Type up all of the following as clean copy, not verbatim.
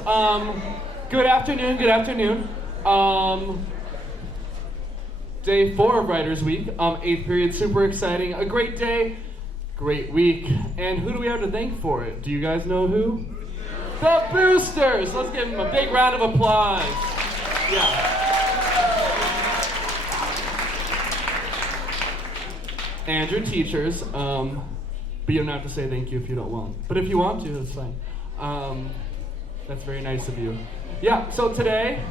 Good afternoon. Day 4 of Writers Week, 8th period, super exciting. A great day, great week. And who do we have to thank for it? Do you guys know who? The Boosters! Let's give them a big round of applause. Yeah. And your teachers, but you don't have to say thank you if you don't want. But if you want to, that's fine. That's very nice of you. Yeah, so today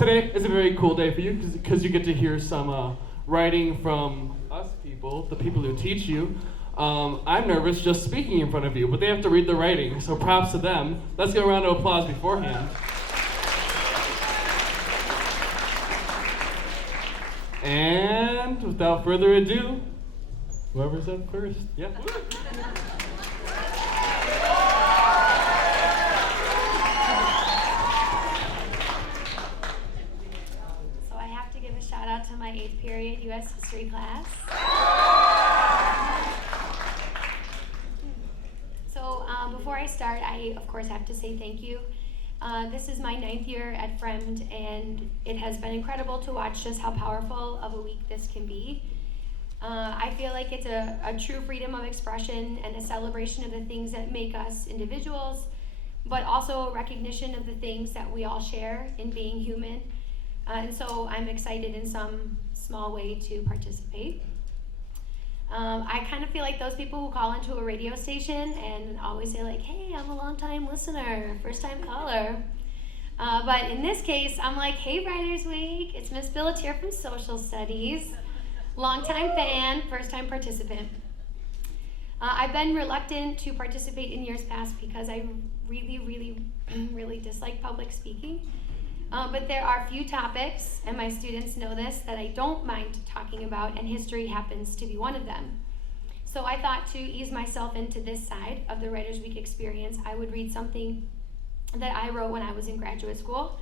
is a very cool day for you because you get to hear some writing from us people, the people who teach you. I'm nervous just speaking in front of you, but they have to read the writing, so props to them. Let's give a round of applause beforehand. And without further ado, whoever's up first, yeah. Shout out to my 8th period U.S. history class. So before I start, I of course have to say thank you. This is my 9th year at Fremd, and it has been incredible to watch just how powerful of a week this can be. I feel like it's a true freedom of expression and a celebration of the things that make us individuals, but also a recognition of the things that we all share in being human. And so I'm excited in some small way to participate. I kind of feel like those people who call into a radio station and always say like, hey, I'm a long-time listener, first-time caller. But in this case, I'm like, hey, Writers Week, it's Miss Billetier from Social Studies, long-time fan, first-time participant. I've been reluctant to participate in years past because I really dislike public speaking. But there are few topics, and my students know this, that I don't mind talking about, and history happens to be one of them. So I thought to ease myself into this side of the Writers Week experience, I would read something that I wrote when I was in graduate school.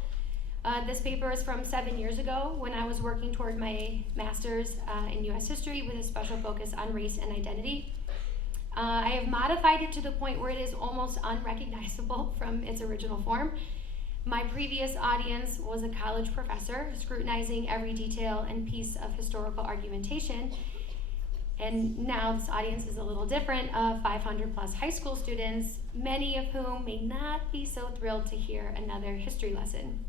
This paper is from 7 years ago when I was working toward my master's in U.S. history with a special focus on race and identity. I have modified it to the point where it is almost unrecognizable from its original form. My previous audience was a college professor scrutinizing every detail and piece of historical argumentation. And now this audience is a little different, of 500 plus high school students, many of whom may not be so thrilled to hear another history lesson.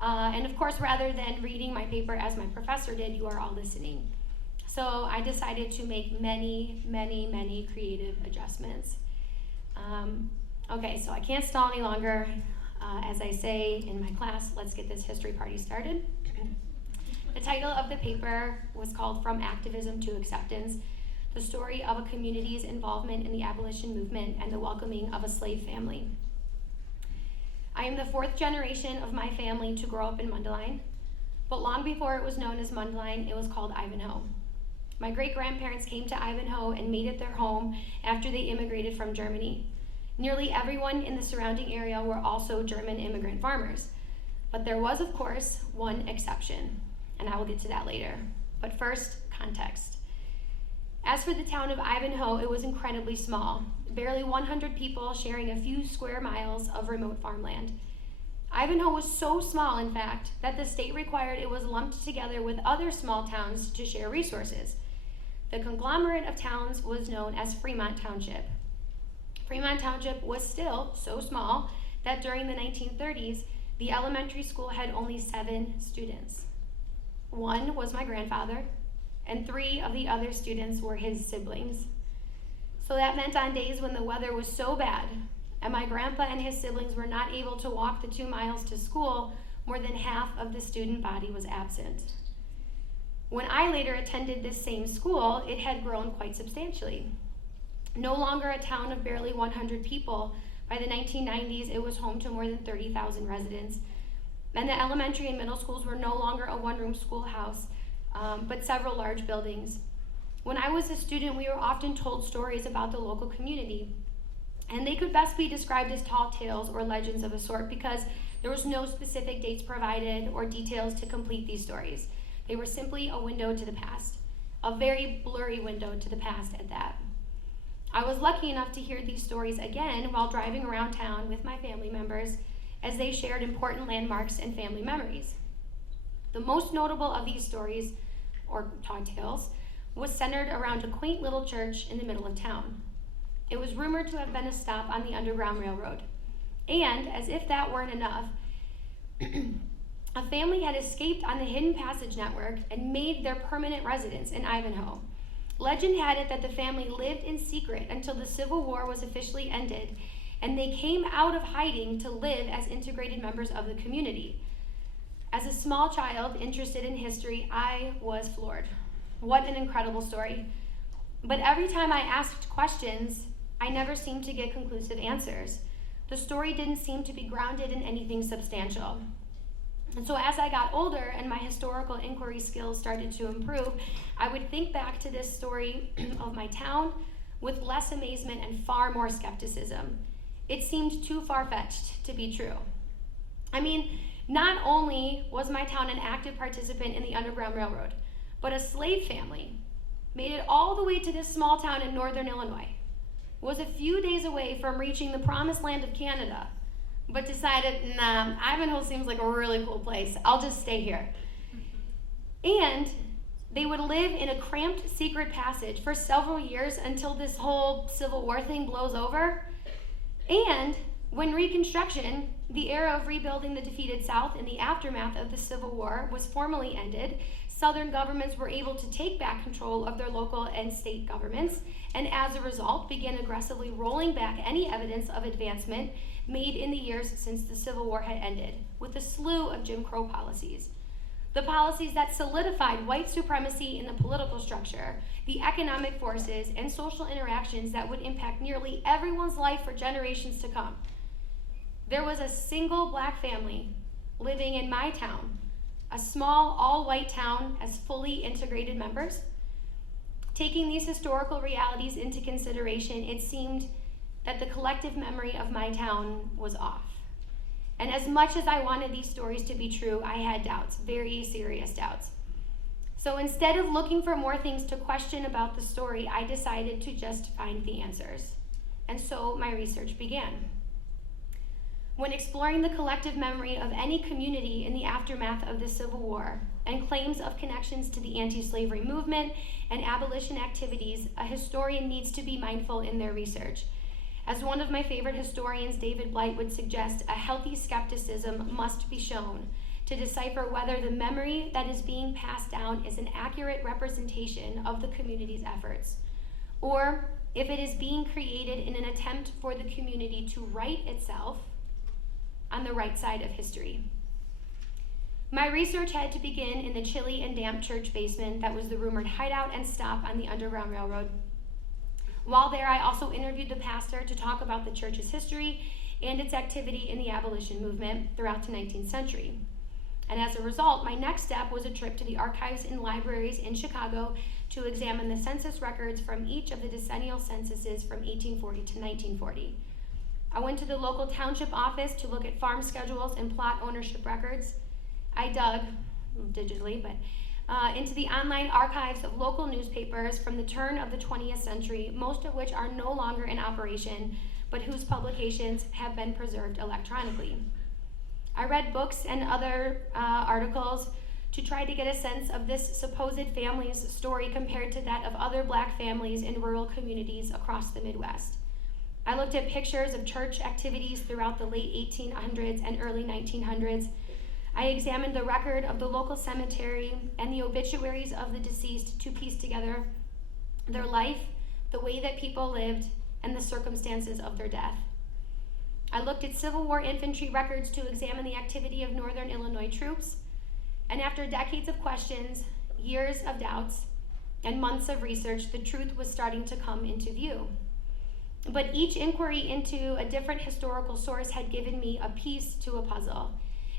And of course, rather than reading my paper as my professor did, you are all listening. So I decided to make many creative adjustments. Okay, so I can't stall any longer. As I say in my class, let's get this history party started. The title of the paper was called From Activism to Acceptance, the story of a community's involvement in the abolition movement and the welcoming of a slave family. I am the 4th generation of my family to grow up in Mundelein, but long before it was known as Mundelein, it was called Ivanhoe. My great-grandparents came to Ivanhoe and made it their home after they immigrated from Germany. Nearly everyone in the surrounding area were also German immigrant farmers. But there was, of course, one exception, and I will get to that later. But first, context. As for the town of Ivanhoe, it was incredibly small, barely 100 people sharing a few square miles of remote farmland. Ivanhoe was so small, in fact, that the state required it was lumped together with other small towns to share resources. The conglomerate of towns was known as Fremont Township. Fremont Township was still so small that during the 1930s, the elementary school had only 7 students. 1 was my grandfather, and 3 of the other students were his siblings. So that meant on days when the weather was so bad, and my grandpa and his siblings were not able to walk the 2 miles to school, more than half of the student body was absent. When I later attended this same school, it had grown quite substantially. No longer a town of barely 100 people, by the 1990s it was home to more than 30,000 residents. And the elementary and middle schools were no longer a one-room schoolhouse, but several large buildings. When I was a student, we were often told stories about the local community, and they could best be described as tall tales or legends of a sort because there was no specific dates provided or details to complete these stories. They were simply a window to the past, a very blurry window to the past at that. I was lucky enough to hear these stories again while driving around town with my family members as they shared important landmarks and family memories. The most notable of these stories, or tall tales, was centered around a quaint little church in the middle of town. It was rumored to have been a stop on the Underground Railroad. And, as if that weren't enough, a family had escaped on the Hidden Passage Network and made their permanent residence in Ivanhoe. Legend had it that the family lived in secret until the Civil War was officially ended, and they came out of hiding to live as integrated members of the community. As a small child interested in history, I was floored. What an incredible story. But every time I asked questions, I never seemed to get conclusive answers. The story didn't seem to be grounded in anything substantial. And so as I got older and my historical inquiry skills started to improve, I would think back to this story of my town with less amazement and far more skepticism. It seemed too far-fetched to be true. I mean, not only was my town an active participant in the Underground Railroad, but a slave family made it all the way to this small town in northern Illinois, was a few days away from reaching the promised land of Canada, but decided, nah, Ivanhoe seems like a really cool place. I'll just stay here. And they would live in a cramped secret passage for several years until this whole Civil War thing blows over. And when Reconstruction, the era of rebuilding the defeated South in the aftermath of the Civil War, was formally ended, Southern governments were able to take back control of their local and state governments, and as a result began aggressively rolling back any evidence of advancement made in the years since the Civil War had ended, with a slew of Jim Crow policies. The policies that solidified white supremacy in the political structure, the economic forces, and social interactions that would impact nearly everyone's life for generations to come. There was a single black family living in my town, a small, all-white town as fully integrated members. Taking these historical realities into consideration, it seemed that the collective memory of my town was off. And as much as I wanted these stories to be true, I had doubts, very serious doubts. So instead of looking for more things to question about the story, I decided to just find the answers. And so my research began. When exploring the collective memory of any community in the aftermath of the Civil War and claims of connections to the anti-slavery movement and abolition activities, a historian needs to be mindful in their research. As one of my favorite historians, David Blight, would suggest, a healthy skepticism must be shown to decipher whether the memory that is being passed down is an accurate representation of the community's efforts, or if it is being created in an attempt for the community to right itself on the right side of history. My research had to begin in the chilly and damp church basement that was the rumored hideout and stop on the Underground Railroad. While there, I also interviewed the pastor to talk about the church's history and its activity in the abolition movement throughout the 19th century. And as a result, my next step was a trip to the archives and libraries in Chicago to examine the census records from each of the decennial censuses from 1840 to 1940. I went to the local township office to look at farm schedules and plot ownership records. I dug, digitally, but into the online archives of local newspapers from the turn of the 20th century, most of which are no longer in operation, but whose publications have been preserved electronically. I read books and other articles to try to get a sense of this supposed family's story compared to that of other black families in rural communities across the Midwest. I looked at pictures of church activities throughout the late 1800s and early 1900s. I examined the record of the local cemetery and the obituaries of the deceased to piece together their life, the way that people lived, and the circumstances of their death. I looked at Civil War infantry records to examine the activity of Northern Illinois troops, and after decades of questions, years of doubts, and months of research, the truth was starting to come into view. But each inquiry into a different historical source had given me a piece to a puzzle.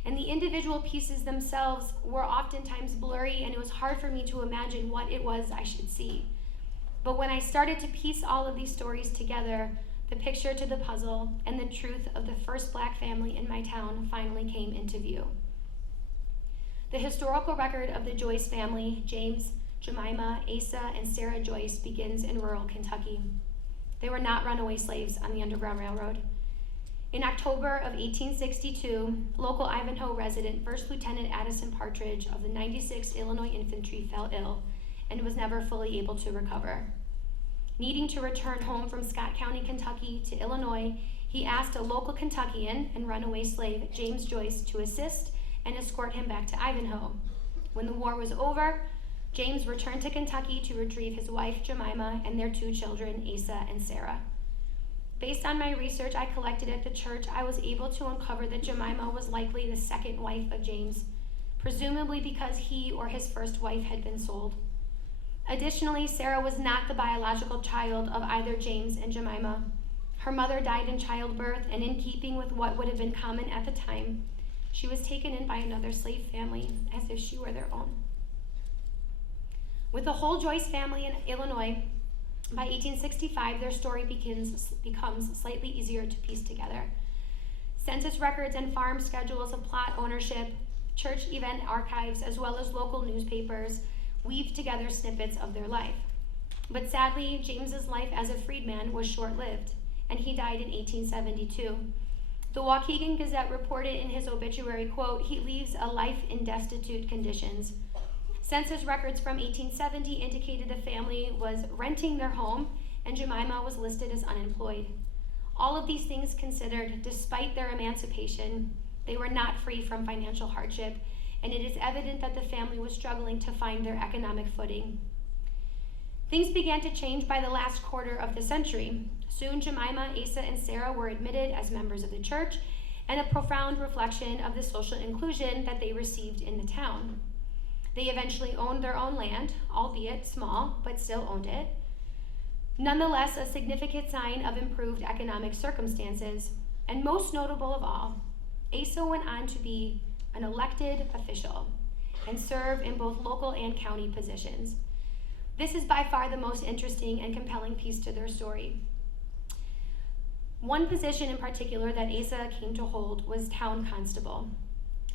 And the individual pieces themselves were oftentimes blurry, and it was hard for me to imagine what it was I should see. But when I started to piece all of these stories together, the picture to the puzzle and the truth of the first black family in my town finally came into view. The historical record of the Joyce family, James, Jemima, Asa, and Sarah Joyce, begins in rural Kentucky. They were not runaway slaves on the Underground Railroad. In October of 1862, local Ivanhoe resident First Lieutenant Addison Partridge of the 96th Illinois Infantry fell ill and was never fully able to recover. Needing to return home from Scott County, Kentucky to Illinois, he asked a local Kentuckian and runaway slave, James Joyce, to assist and escort him back to Ivanhoe. When the war was over, James returned to Kentucky to retrieve his wife, Jemima, and their 2 children, Asa and Sarah. Based on my research I collected at the church, I was able to uncover that Jemima was likely the second wife of James, presumably because he or his first wife had been sold. Additionally, Sarah was not the biological child of either James and Jemima. Her mother died in childbirth, and in keeping with what would have been common at the time, she was taken in by another slave family as if she were their own. With the whole Joyce family in Illinois, by 1865, their story becomes slightly easier to piece together. Census records and farm schedules of plot ownership, church event archives, as well as local newspapers weave together snippets of their life. But sadly, James's life as a freedman was short-lived, and he died in 1872. The Waukegan Gazette reported in his obituary, quote, "He leaves a life in destitute conditions." Census records from 1870 indicated the family was renting their home, and Jemima was listed as unemployed. All of these things considered, despite their emancipation, they were not free from financial hardship, and it is evident that the family was struggling to find their economic footing. Things began to change by the last quarter of the century. Soon Jemima, Asa, and Sarah were admitted as members of the church, and a profound reflection of the social inclusion that they received in the town. They eventually owned their own land, albeit small, but still owned it. Nonetheless, a significant sign of improved economic circumstances, and most notable of all, Asa went on to be an elected official and serve in both local and county positions. This is by far the most interesting and compelling piece to their story. One position in particular that Asa came to hold was town constable.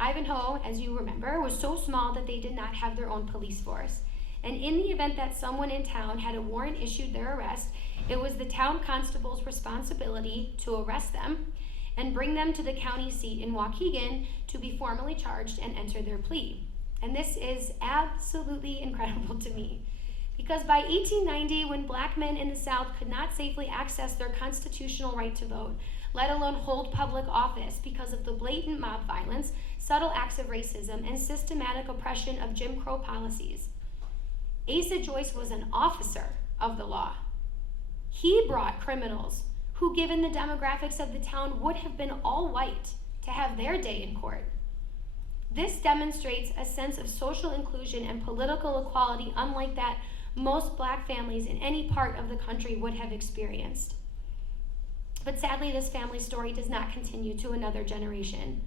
Ivanhoe, as you remember, was so small that they did not have their own police force. And in the event that someone in town had a warrant issued their arrest, it was the town constable's responsibility to arrest them and bring them to the county seat in Waukegan to be formally charged and enter their plea. And this is absolutely incredible to me, because by 1890, when black men in the South could not safely access their constitutional right to vote, let alone hold public office because of the blatant mob violence, subtle acts of racism, and systematic oppression of Jim Crow policies, Asa Joyce was an officer of the law. He brought criminals who, given the demographics of the town, would have been all white to have their day in court. This demonstrates a sense of social inclusion and political equality unlike that most black families in any part of the country would have experienced. But sadly, this family story does not continue to another generation.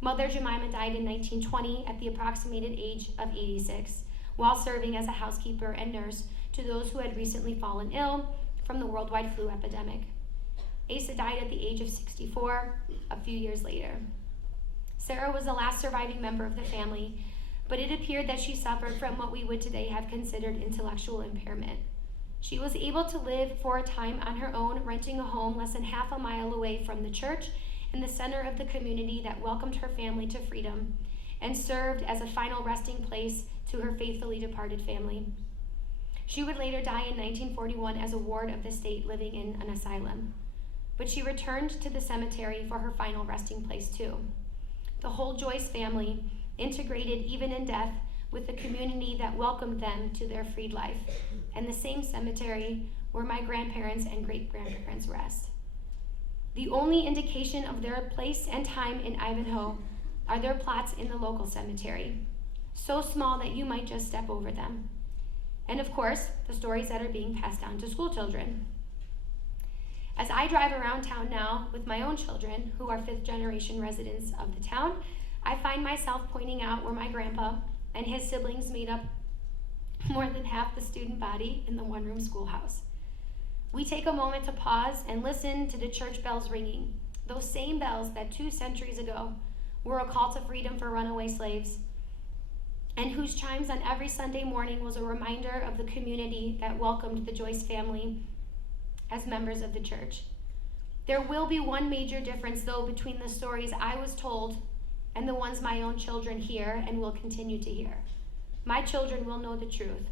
Mother Jemima died in 1920 at the approximated age of 86, while serving as a housekeeper and nurse to those who had recently fallen ill from the worldwide flu epidemic. Asa died at the age of 64 a few years later. Sarah was the last surviving member of the family, but it appeared that she suffered from what we would today have considered intellectual impairment. She was able to live for a time on her own, renting a home less than half a mile away from the church in the center of the community that welcomed her family to freedom and served as a final resting place to her faithfully departed family. She would later die in 1941 as a ward of the state living in an asylum, but she returned to the cemetery for her final resting place too. The whole Joyce family integrated even in death with the community that welcomed them to their freed life, and the same cemetery where my grandparents and great-grandparents rest. The only indication of their place and time in Ivanhoe are their plots in the local cemetery, so small that you might just step over them. And of course, the stories that are being passed down to school children. As I drive around town now with my own children, who are fifth-generation residents of the town, I find myself pointing out where my grandpa and his siblings made up more than half the student body in the one-room schoolhouse. We take a moment to pause and listen to the church bells ringing, those same bells that 2 centuries ago were a call to freedom for runaway slaves, and whose chimes on every Sunday morning was a reminder of the community that welcomed the Joyce family as members of the church. There will be one major difference, though, between the stories I was told and the ones my own children hear and will continue to hear. My children will know the truth,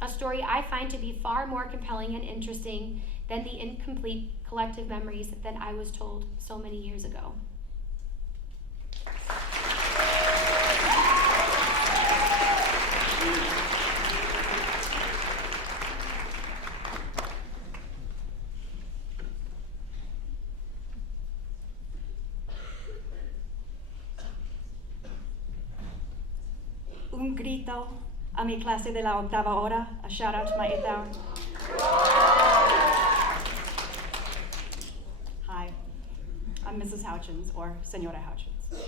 a story I find to be far more compelling and interesting than the incomplete collective memories that I was told so many years ago. Un grito a mi clase de la octava hora, a shout out to my 8th hour. Hi, I'm Mrs. Houchins, or Senora Houchins.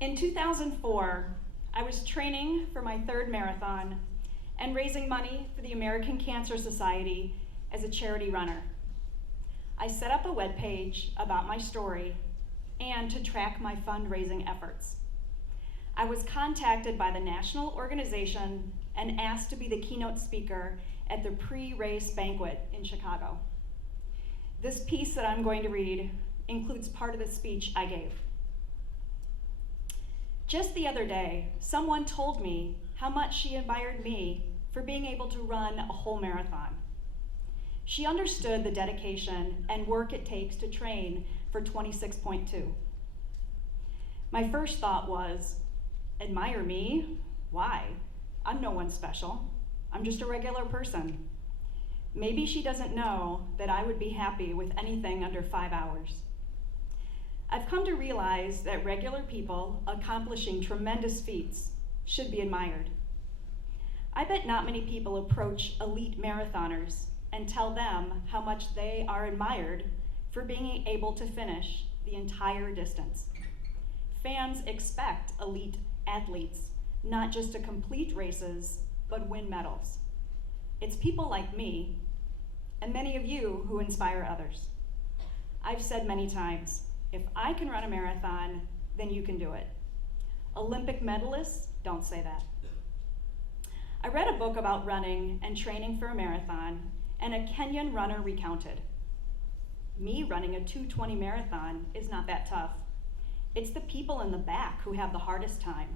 In 2004, I was training for my 3rd marathon and raising money for the American Cancer Society as a charity runner. I set up a webpage about my story and to track my fundraising efforts. I was contacted by the national organization and asked to be the keynote speaker at the pre-race banquet in Chicago. This piece that I'm going to read includes part of the speech I gave. Just the other day, someone told me how much she admired me for being able to run a whole marathon. She understood the dedication and work it takes to train for 26.2. My first thought was, admire me? Why? I'm no one special. I'm just a regular person. Maybe she doesn't know that I would be happy with anything under 5 hours. I've come to realize that regular people accomplishing tremendous feats should be admired. I bet not many people approach elite marathoners and tell them how much they are admired for being able to finish the entire distance. Fans expect elite athletes not just to complete races, but win medals. It's people like me, and many of you, who inspire others. I've said many times, if I can run a marathon, then you can do it. Olympic medalists don't say that. I read a book about running and training for a marathon, and a Kenyan runner recounted. Me running a 2:20 marathon is not that tough. It's the people in the back who have the hardest time.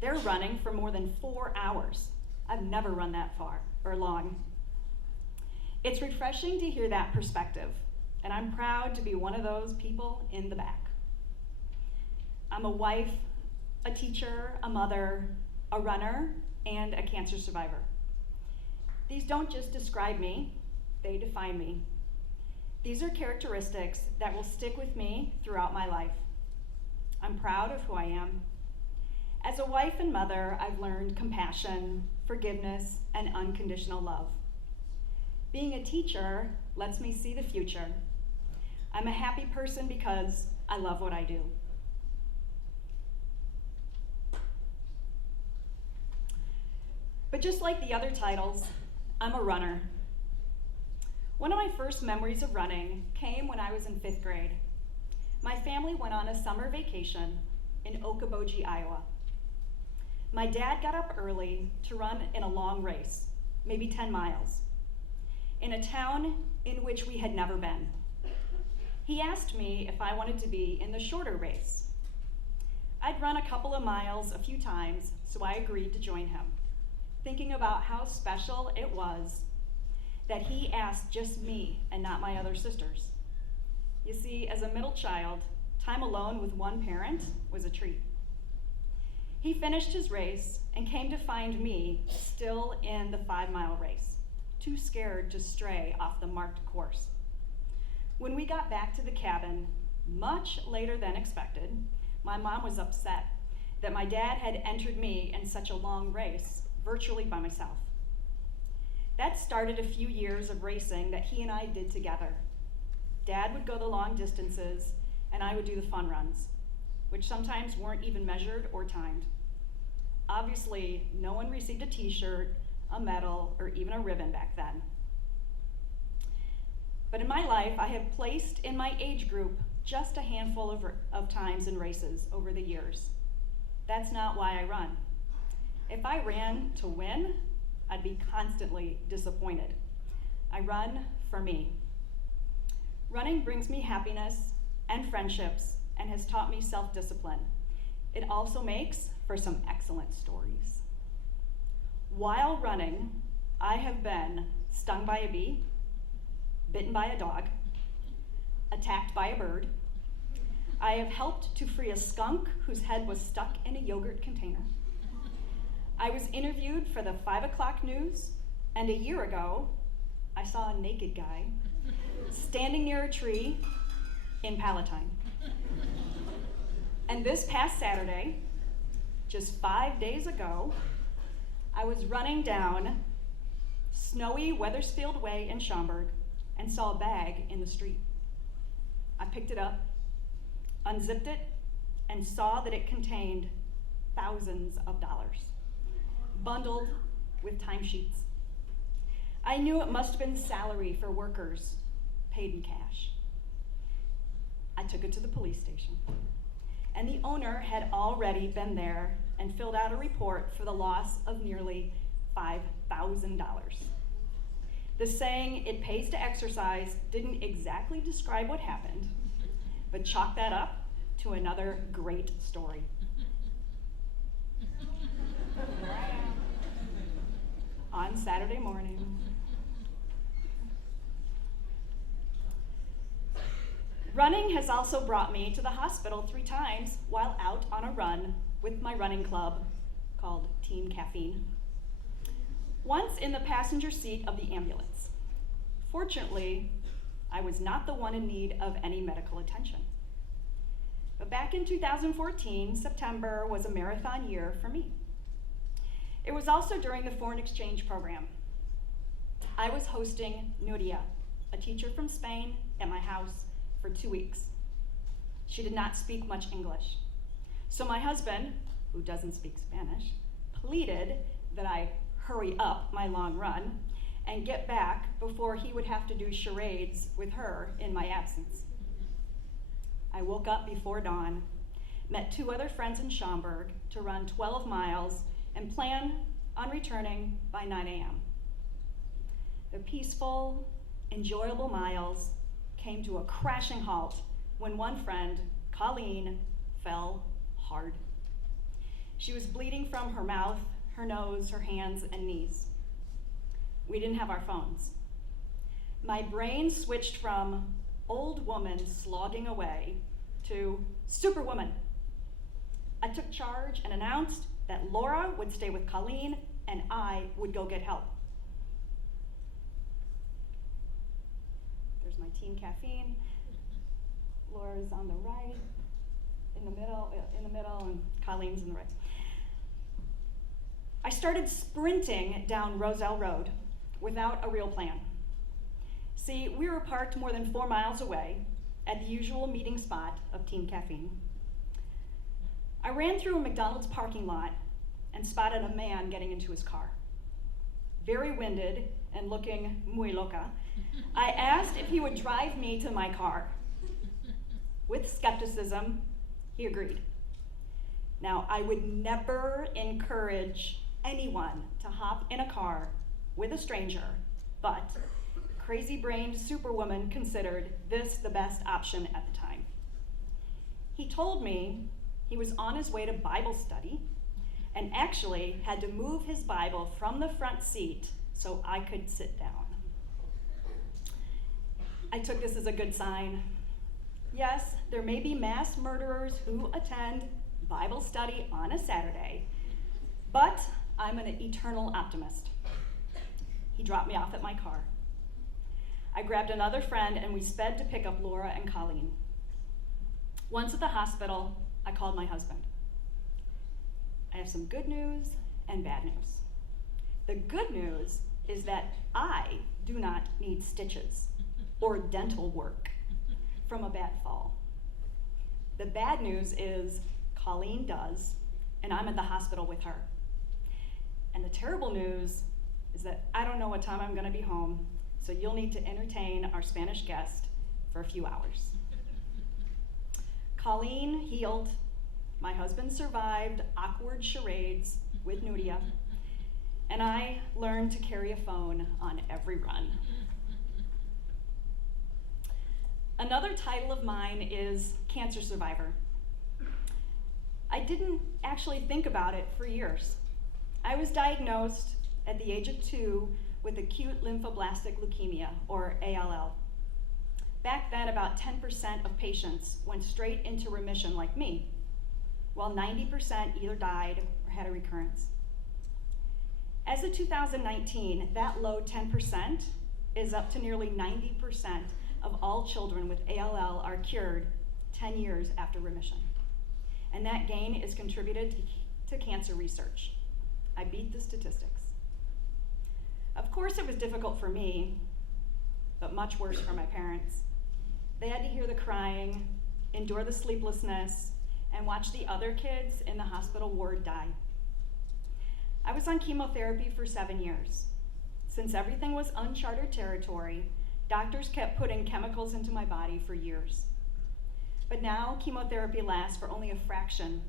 They're running for more than 4 hours. I've never run that far or long. It's refreshing to hear that perspective, and I'm proud to be one of those people in the back. I'm a wife, a teacher, a mother, a runner, and a cancer survivor. These don't just describe me, they define me. These are characteristics that will stick with me throughout my life. I'm proud of who I am. As a wife and mother, I've learned compassion, forgiveness, and unconditional love. Being a teacher lets me see the future. I'm a happy person because I love what I do. But just like the other titles, I'm a runner. One of my first memories of running came when I was in 5th grade. My family went on a summer vacation in Okoboji, Iowa. My dad got up early to run in a long race, maybe 10 miles, in a town in which we had never been. He asked me if I wanted to be in the shorter race. I'd run a couple of miles a few times, so I agreed to join him, thinking about how special it was that he asked just me and not my other sisters. You see, as a middle child, time alone with one parent was a treat. He finished his race and came to find me still in the 5-mile race, too scared to stray off the marked course. When we got back to the cabin, much later than expected, my mom was upset that my dad had entered me in such a long race, virtually by myself. That started a few years of racing that he and I did together. Dad would go the long distances, and I would do the fun runs, which sometimes weren't even measured or timed. Obviously, no one received a t-shirt, a medal, or even a ribbon back then. But in my life, I have placed in my age group just a handful of times in races over the years. That's not why I run. If I ran to win, I'd be constantly disappointed. I run for me. Running brings me happiness and friendships and has taught me self-discipline. It also makes for some excellent stories. While running, I have been stung by a bee, bitten by a dog, attacked by a bird. I have helped to free a skunk whose head was stuck in a yogurt container. I was interviewed for the 5 o'clock news, and a year ago, I saw a naked guy standing near a tree in Palatine. And this past Saturday, just 5 days ago, I was running down snowy Weathersfield Way in Schaumburg and saw a bag in the street. I picked it up, unzipped it, and saw that it contained thousands of dollars, bundled with timesheets. I knew it must have been salary for workers paid in cash. I took it to the police station, and the owner had already been there and filled out a report for the loss of nearly $5,000. The saying, "it pays to exercise," didn't exactly describe what happened, but chalk that up to another great story. On Saturday morning. Running has also brought me to the hospital 3 times while out on a run with my running club called Team Caffeine. Once in the passenger seat of the ambulance. Fortunately, I was not the one in need of any medical attention. But back in 2014, September was a marathon year for me. It was also during the foreign exchange program. I was hosting Nuria, a teacher from Spain, at my house for 2 weeks. She did not speak much English. So my husband, who doesn't speak Spanish, pleaded that I hurry up my long run and get back before he would have to do charades with her in my absence. I woke up before dawn, met 2 other friends in Schaumburg to run 12 miles and plan on returning by 9 a.m. The peaceful, enjoyable miles came to a crashing halt when one friend, Colleen, fell hard. She was bleeding from her mouth, her nose, her hands, and knees. We didn't have our phones. My brain switched from old woman slogging away to superwoman. I took charge and announced that Laura would stay with Colleen and I would go get help. There's my Team Caffeine. Laura's on the right, in the middle, and Colleen's in the right. I started sprinting down Roselle Road without a real plan. See, we were parked more than 4 miles away at the usual meeting spot of Team Caffeine. I ran through a McDonald's parking lot and spotted a man getting into his car. Very winded and looking muy loca, I asked if he would drive me to my car. With skepticism, he agreed. Now, I would never encourage anyone to hop in a car with a stranger, but crazy-brained superwoman considered this the best option at the time. He told me he was on his way to Bible study and actually had to move his Bible from the front seat so I could sit down. I took this as a good sign. Yes, there may be mass murderers who attend Bible study on a Saturday, but I'm an eternal optimist. He dropped me off at my car. I grabbed another friend and we sped to pick up Laura and Colleen. Once at the hospital, I called my husband. I have some good news and bad news. The good news is that I do not need stitches or dental work from a bad fall. The bad news is Colleen does, and I'm at the hospital with her. And the terrible news is that I don't know what time I'm gonna be home, so you'll need to entertain our Spanish guest for a few hours. Colleen healed, my husband survived awkward charades with Nuria, and I learned to carry a phone on every run. Another title of mine is cancer survivor. I didn't actually think about it for years. I was diagnosed at the age of 2 with acute lymphoblastic leukemia, or ALL. Back then, about 10% of patients went straight into remission like me, while 90% either died or had a recurrence. As of 2019, that low 10% is up to nearly 90% of all children with ALL are cured 10 years after remission. And that gain is contributed to cancer research. I beat the statistics. Of course, it was difficult for me, but much worse for my parents. They had to hear the crying, endure the sleeplessness, and watch the other kids in the hospital ward die. I was on chemotherapy for 7 years. Since everything was uncharted territory, doctors kept putting chemicals into my body for years. But now chemotherapy lasts for only a fraction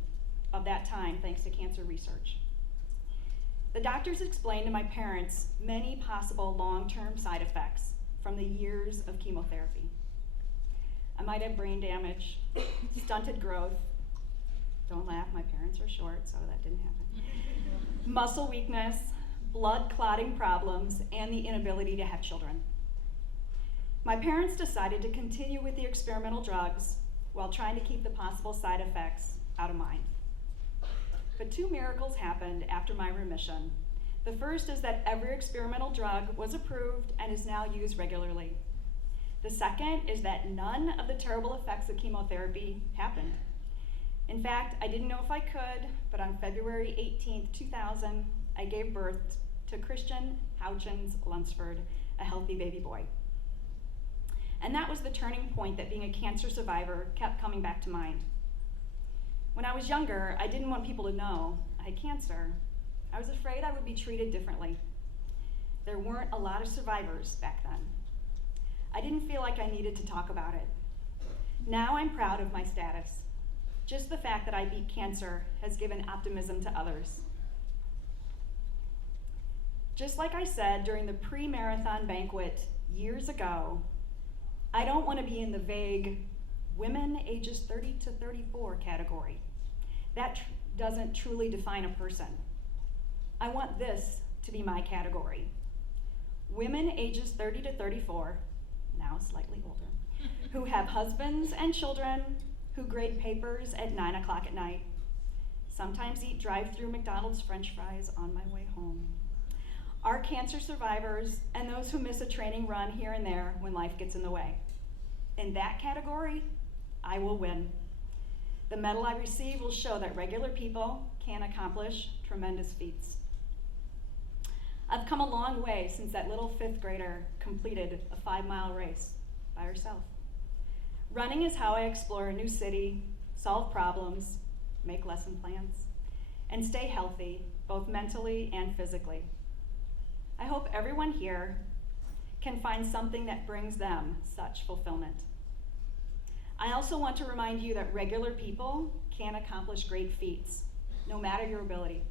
of that time thanks to cancer research. The doctors explained to my parents many possible long-term side effects from the years of chemotherapy. I might have brain damage, stunted growth. Don't laugh, my parents are short, so that didn't happen. Muscle weakness, blood clotting problems, and the inability to have children. My parents decided to continue with the experimental drugs while trying to keep the possible side effects out of mind. But 2 miracles happened after my remission. The first is that every experimental drug was approved and is now used regularly. The second is that none of the terrible effects of chemotherapy happened. In fact, I didn't know if I could, but on February 18th, 2000, I gave birth to Christian Houchins Lunsford, a healthy baby boy. And that was the turning point that being a cancer survivor kept coming back to mind. When I was younger, I didn't want people to know I had cancer. I was afraid I would be treated differently. There weren't a lot of survivors back then. I didn't feel like I needed to talk about it. Now I'm proud of my status. Just the fact that I beat cancer has given optimism to others. Just like I said during the pre-marathon banquet years ago, I don't want to be in the vague women ages 30 to 34 category. That doesn't truly define a person. I want this to be my category. Women ages 30 to 34, now slightly older, who have husbands and children, who grade papers at 9 o'clock at night, sometimes eat drive-through McDonald's French fries on my way home, are cancer survivors, and those who miss a training run here and there when life gets in the way. In that category, I will win. The medal I receive will show that regular people can accomplish tremendous feats. I've come a long way since that little 5th grader completed a 5-mile race by herself. Running is how I explore a new city, solve problems, make lesson plans, and stay healthy, both mentally and physically. I hope everyone here can find something that brings them such fulfillment. I also want to remind you that regular people can accomplish great feats, no matter your ability.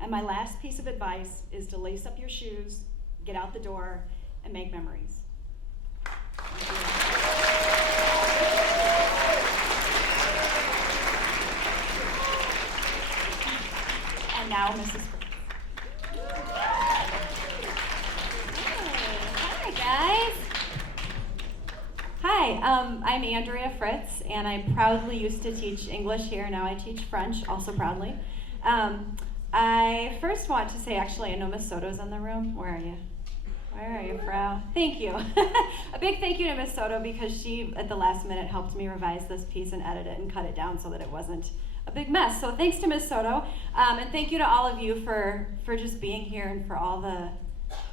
And my last piece of advice is to lace up your shoes, get out the door, and make memories. And now, Mrs. Fritz. Hi, guys. Hi, I'm Andrea Fritz, and I proudly used to teach English here. Now I teach French, also proudly. I first want to say, actually, I know Miss Soto's in the room. Where are you? Where are you, Frau? Thank you. A big thank you to Miss Soto, because she, at the last minute, helped me revise this piece and edit it and cut it down so that it wasn't a big mess. So thanks to Miss Soto, and thank you to all of you for just being here and for all the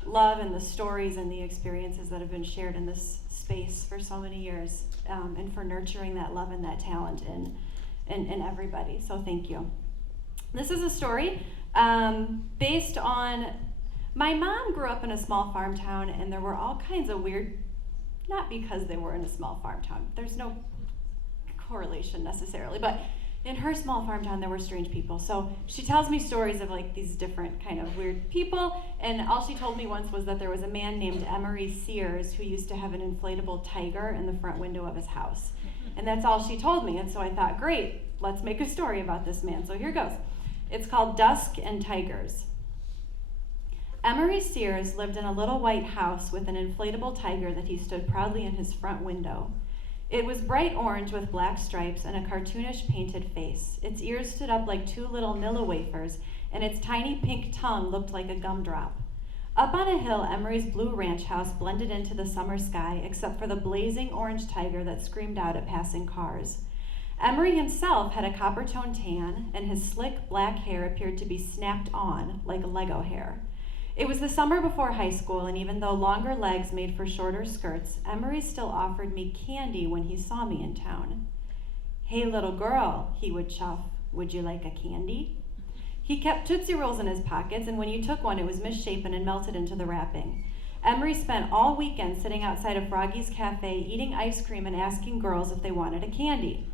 love and the stories and the experiences that have been shared in this space for so many years, and for nurturing that love and that talent in everybody. So thank you. This is a story based on, my mom grew up in a small farm town, and there were all kinds of weird, not because they were in a small farm town, there's no correlation necessarily, but in her small farm town there were strange people. So she tells me stories of like these different kind of weird people, and all she told me once was that there was a man named Emery Sears who used to have an inflatable tiger in the front window of his house. And that's all she told me, and so I thought, great, let's make a story about this man. So here goes. It's called Dusk and Tigers. Emery Sears lived in a little white house with an inflatable tiger that he stood proudly in his front window. It was bright orange with black stripes and a cartoonish painted face. Its ears stood up like two little Nilla wafers, and its tiny pink tongue looked like a gumdrop. Up on a hill, Emery's blue ranch house blended into the summer sky, except for the blazing orange tiger that screamed out at passing cars. Emery himself had a copper-toned tan, and his slick black hair appeared to be snapped on like Lego hair. It was the summer before high school, and even though longer legs made for shorter skirts, Emery still offered me candy when he saw me in town. "Hey, little girl," he would chuff, "would you like a candy?" He kept Tootsie Rolls in his pockets, and when you took one, it was misshapen and melted into the wrapping. Emery spent all weekend sitting outside of Froggy's Cafe, eating ice cream and asking girls if they wanted a candy.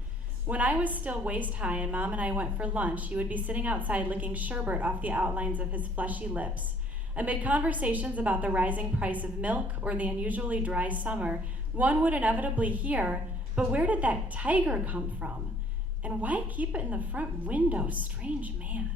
When I was still waist-high and Mom and I went for lunch, he would be sitting outside licking sherbet off the outlines of his fleshy lips. Amid conversations about the rising price of milk or the unusually dry summer, one would inevitably hear, "But where did that tiger come from? And why keep it in the front window, strange man?"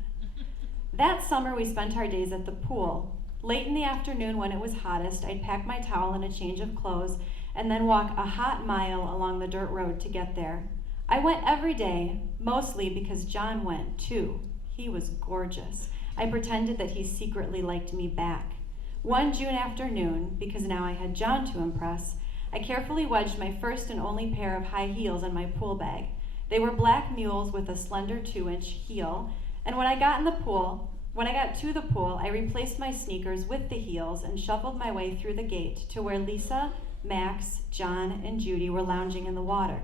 That summer, we spent our days at the pool. Late in the afternoon, when it was hottest, I'd pack my towel and a change of clothes and then walk a hot mile along the dirt road to get there. I went every day, mostly because John went too. He was gorgeous. I pretended that he secretly liked me back. One June afternoon, because now I had John to impress, I carefully wedged my first and only pair of high heels in my pool bag. They were black mules with a slender 2-inch heel, and when I got to the pool, I replaced my sneakers with the heels and shuffled my way through the gate to where Lisa, Max, John, and Judy were lounging in the water.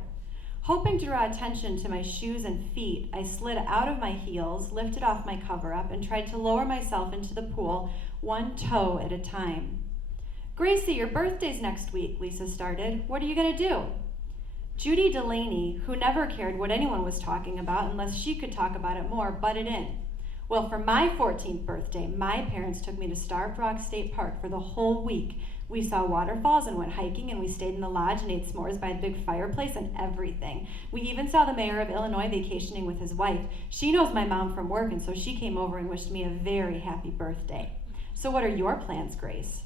Hoping to draw attention to my shoes and feet, I slid out of my heels, lifted off my cover-up, and tried to lower myself into the pool, one toe at a time. "Gracie, your birthday's next week," Lisa started. "What are you going to do?" Judy Delaney, who never cared what anyone was talking about unless she could talk about it more, butted in. "Well, for my 14th birthday, my parents took me to Starved Rock State Park for the whole week. We saw waterfalls and went hiking, and we stayed in the lodge and ate s'mores by a big fireplace and everything. We even saw the mayor of Illinois vacationing with his wife. She knows my mom from work, and so she came over and wished me a very happy birthday. So what are your plans, Grace?"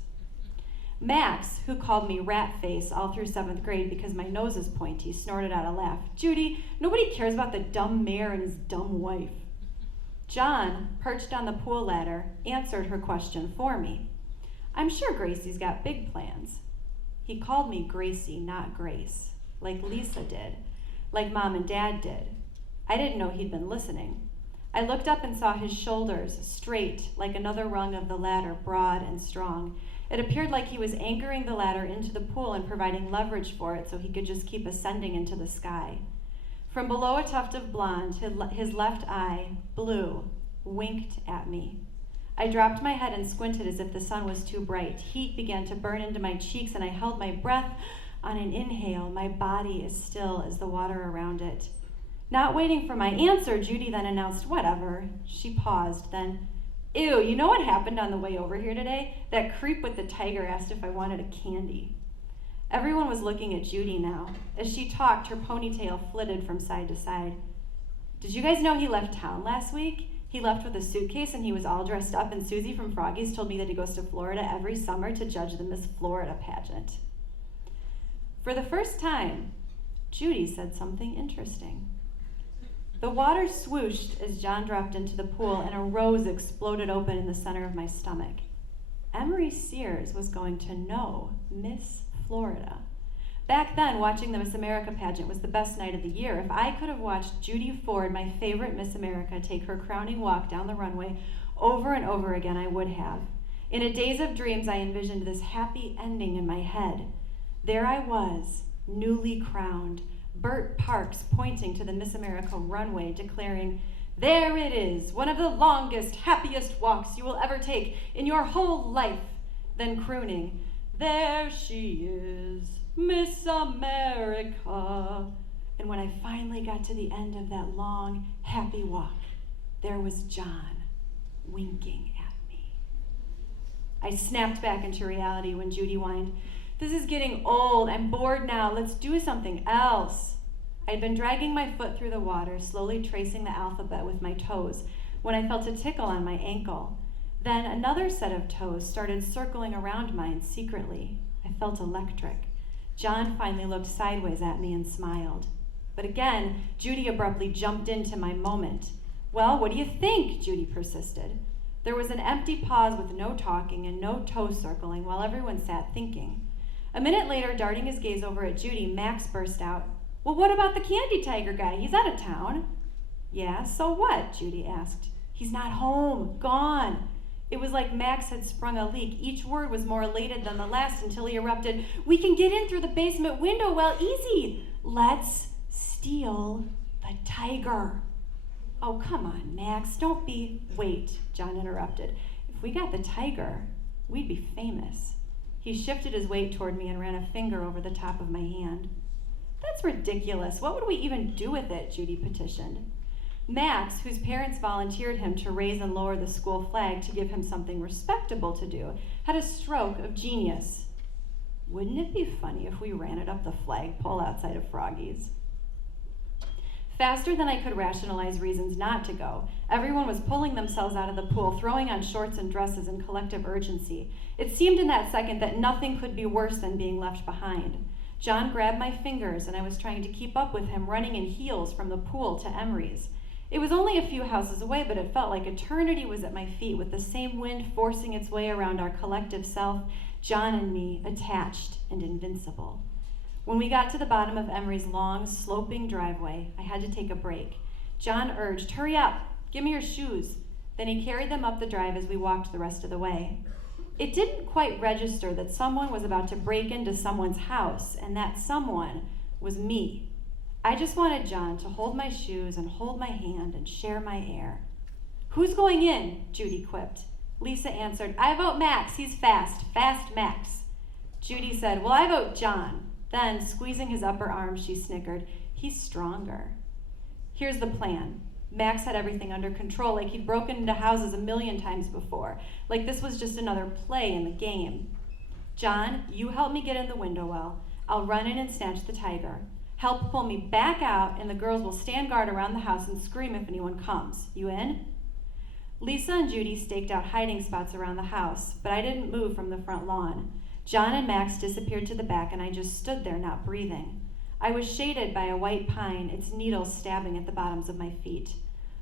Max, who called me rat face all through 7th grade because my nose is pointy, snorted out a laugh. "Judy, nobody cares about the dumb mayor and his dumb wife." John, perched on the pool ladder, answered her question for me. "I'm sure Gracie's got big plans." He called me Gracie, not Grace, like Lisa did, like Mom and Dad did. I didn't know he'd been listening. I looked up and saw his shoulders, straight, like another rung of the ladder, broad and strong. It appeared like he was anchoring the ladder into the pool and providing leverage for it so he could just keep ascending into the sky. From below a tuft of blonde, his left eye, blue, winked at me. I dropped my head and squinted as if the sun was too bright. Heat began to burn into my cheeks, and I held my breath. On an inhale, my body as still as the water around it. Not waiting for my answer, Judy then announced, "Whatever." She paused, then, "Ew, you know what happened on the way over here today? That creep with the tiger asked if I wanted a candy." Everyone was looking at Judy now. As she talked, her ponytail flitted from side to side. "Did you guys know he left town last week? He left with a suitcase and he was all dressed up, and Susie from Froggy's told me that he goes to Florida every summer to judge the Miss Florida pageant." For the first time, Judy said something interesting. The water swooshed as John dropped into the pool, and a rose exploded open in the center of my stomach. Emery Sears was going to know Miss Florida. Back then, watching the Miss America pageant was the best night of the year. If I could have watched Judy Ford, my favorite Miss America, take her crowning walk down the runway over and over again, I would have. In a daze of dreams, I envisioned this happy ending in my head. There I was, newly crowned, Bert Parks pointing to the Miss America runway, declaring, "There it is, one of the longest, happiest walks you will ever take in your whole life." Then crooning, "There she is, Miss America." And when I finally got to the end of that long, happy walk, there was John winking at me. I snapped back into reality when Judy whined, "This is getting old. I'm bored now. Let's do something else." I'd been dragging my foot through the water, slowly tracing the alphabet with my toes, when I felt a tickle on my ankle. Then another set of toes started circling around mine secretly. I felt electric. John finally looked sideways at me and smiled. But again, Judy abruptly jumped into my moment. "Well, what do you think?" Judy persisted. There was an empty pause with no talking and no toe circling while everyone sat thinking. A minute later, darting his gaze over at Judy, Max burst out, "Well, what about the candy tiger guy? He's out of town." "Yeah, so what?" Judy asked. "He's not home. Gone." It was like Max had sprung a leak. Each word was more elated than the last until he erupted, "We can get in through the basement window. Well, easy. Let's steal the tiger." "Oh, come on, Max. Don't be..." "Wait," John interrupted. "If we got the tiger, we'd be famous." He shifted his weight toward me and ran a finger over the top of my hand. "That's ridiculous. What would we even do with it?" Judy petitioned. Max, whose parents volunteered him to raise and lower the school flag to give him something respectable to do, had a stroke of genius. "Wouldn't it be funny if we ran it up the flagpole outside of Froggy's?" Faster than I could rationalize reasons not to go, everyone was pulling themselves out of the pool, throwing on shorts and dresses in collective urgency. It seemed in that second that nothing could be worse than being left behind. John grabbed my fingers, and I was trying to keep up with him, running in heels from the pool to Emery's. It was only a few houses away, but it felt like eternity was at my feet, with the same wind forcing its way around our collective self, John and me, attached and invincible. When we got to the bottom of Emery's long, sloping driveway, I had to take a break. John urged, "Hurry up, give me your shoes." Then he carried them up the drive as we walked the rest of the way. It didn't quite register that someone was about to break into someone's house, and that someone was me. I just wanted John to hold my shoes and hold my hand and share my air. "Who's going in?" Judy quipped. Lisa answered, "I vote Max. He's fast. Fast Max." Judy said, "Well, I vote John." Then, squeezing his upper arm, she snickered, "He's stronger." "Here's the plan." Max had everything under control, like he'd broken into houses a million times before, like this was just another play in the game. "John, you help me get in the window well. I'll run in and snatch the tiger. Help pull me back out, and the girls will stand guard around the house and scream if anyone comes. You in?" Lisa and Judy staked out hiding spots around the house, but I didn't move from the front lawn. John and Max disappeared to the back, and I just stood there, not breathing. I was shaded by a white pine, its needles stabbing at the bottoms of my feet.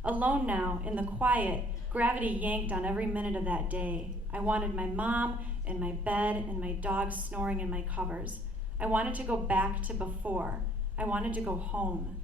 Alone now, in the quiet, gravity yanked on every minute of that day. I wanted my mom and my bed and my dog snoring in my covers. I wanted to go back to before. I wanted to go home.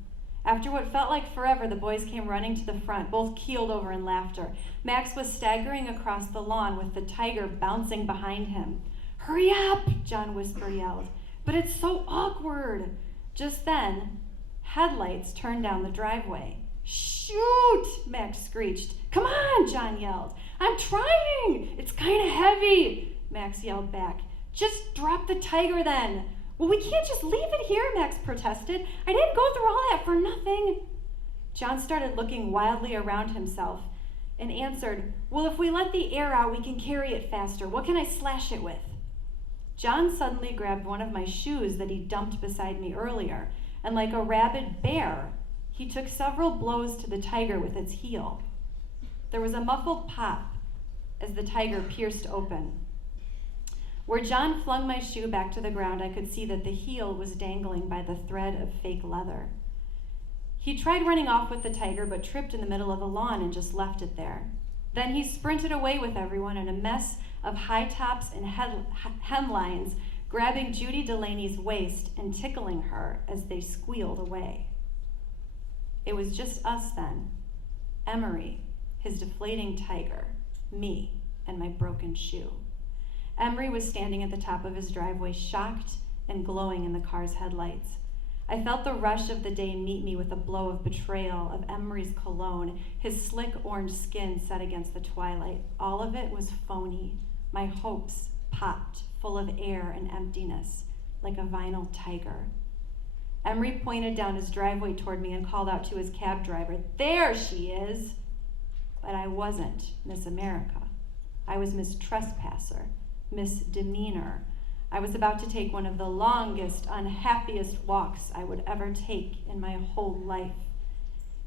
After what felt like forever, the boys came running to the front, both keeled over in laughter. Max was staggering across the lawn with the tiger bouncing behind him. "Hurry up," John Whisper yelled. "But it's so awkward." Just then, headlights turned down the driveway. "Shoot," Max screeched. "Come on," John yelled. "I'm trying. It's kind of heavy," Max yelled back. "Just drop the tiger then." "Well, we can't just leave it here," Max protested. "I didn't go through all that for nothing." John started looking wildly around himself and answered, "Well, if we let the air out, we can carry it faster. What can I slash it with?" John suddenly grabbed one of my shoes that he dumped beside me earlier, and like a rabid bear, he took several blows to the tiger with its heel. There was a muffled pop as the tiger pierced open. Where John flung my shoe back to the ground, I could see that the heel was dangling by the thread of fake leather. He tried running off with the tiger, but tripped in the middle of the lawn and just left it there. Then he sprinted away with everyone in a mess of high tops and hemlines, grabbing Judy Delaney's waist and tickling her as they squealed away. It was just us then. Emery, his deflating tiger, me, and my broken shoe. Emery was standing at the top of his driveway, shocked and glowing in the car's headlights. I felt the rush of the day meet me with a blow of betrayal of Emery's cologne, his slick orange skin set against the twilight. All of it was phony. My hopes popped, full of air and emptiness, like a vinyl tiger. Emery pointed down his driveway toward me and called out to his cab driver, "There she is!" But I wasn't Miss America. I was Miss Trespasser, Miss Demeanor. I was about to take one of the longest, unhappiest walks I would ever take in my whole life.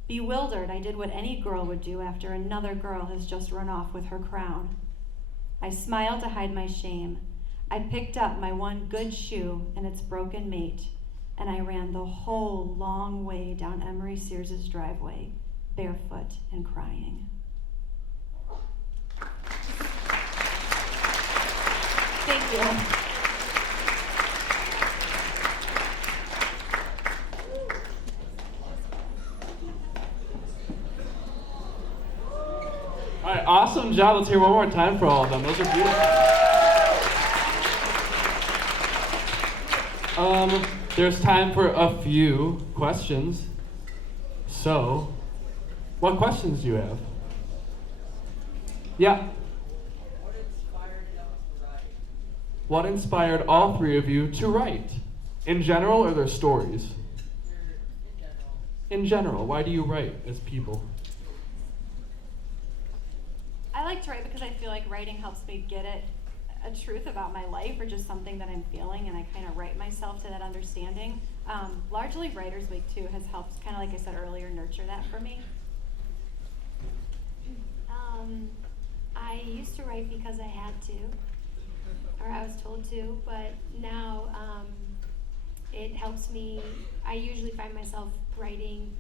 Bewildered, I did what any girl would do after another girl has just run off with her crown. I smiled to hide my shame. I picked up my one good shoe and its broken mate, and I ran the whole long way down Emery Sears's driveway, barefoot and crying. Thank you. All right, awesome job. Let's hear one more time for all of them. Those are beautiful. There's time for a few questions. So, what questions do you have? Yeah. What inspired all three of you to write? In general, or their stories? In general. Why do you write as people? I like to write because I feel like writing helps me get at a truth about my life or just something that I'm feeling, and I kind of write myself to that understanding. Largely Writer's Week too has helped, kind of like I said earlier, nurture that for me. I used to write because I had to, or I was told to, but now it helps me. I usually find myself writing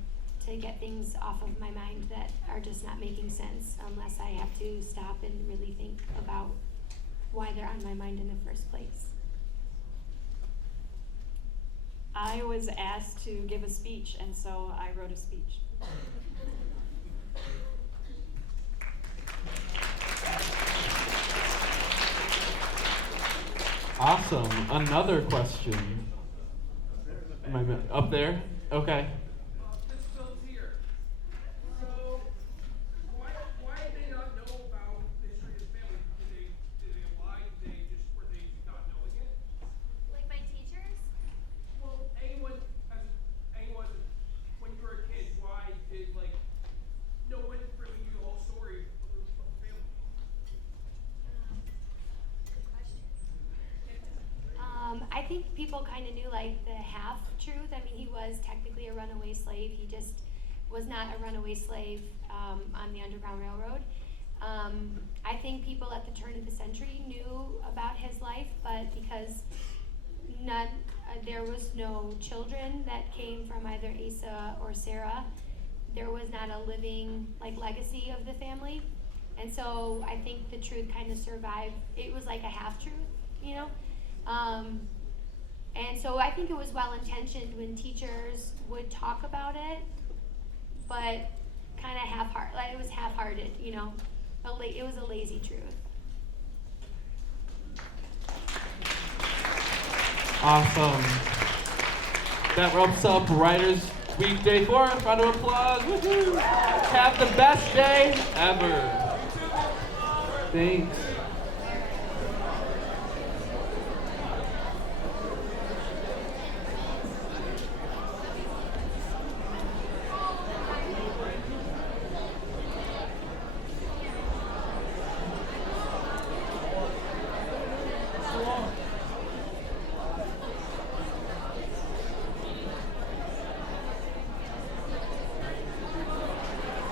to get things off of my mind that are just not making sense unless I have to stop and really think about why they're on my mind in the first place. I was asked to give a speech, and so I wrote a speech. Awesome. Another question. Am I up there? Okay. This film's here. So, why did they not know about the history of the family? Did they lie? Were they not knowing it? Like my teachers? Well, anyone, when you were a kid, why did no one really knew the whole story of the family? Good question. I think people kind of knew like the half truth. I mean, he was technically a runaway slave. He just was not a runaway slave on the Underground Railroad. I think people at the turn of the century knew about his life, but because there was no children that came from either Asa or Sarah, there was not a living legacy of the family. And so I think the truth kind of survived. It was like a half truth, you know? And so I think it was well intentioned when teachers would talk about it, but kind of half-hearted. Like it was half-hearted, you know. It was a lazy truth. Awesome. That wraps up Writers Week Day 4. Round of applause. Woohoo! Have the best day ever. Thanks.